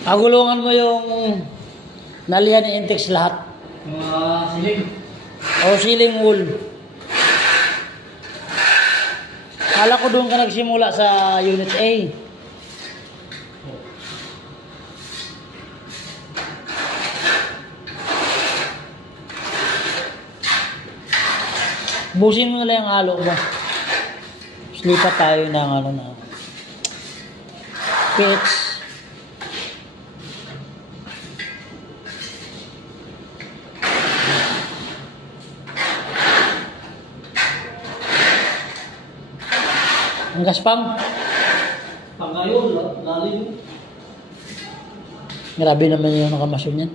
Pagulungan mo yung nalihan ni Intex lahat. Siling. O ceiling wool. Kala ko doon ka nagsimula sa Unit A. Busin mo na lang yung halo mo. Slipat tayo ng ano na. Pitch. Ang gaspang. Pangkayon, lalim. Grabe naman yung nakamasyon yan.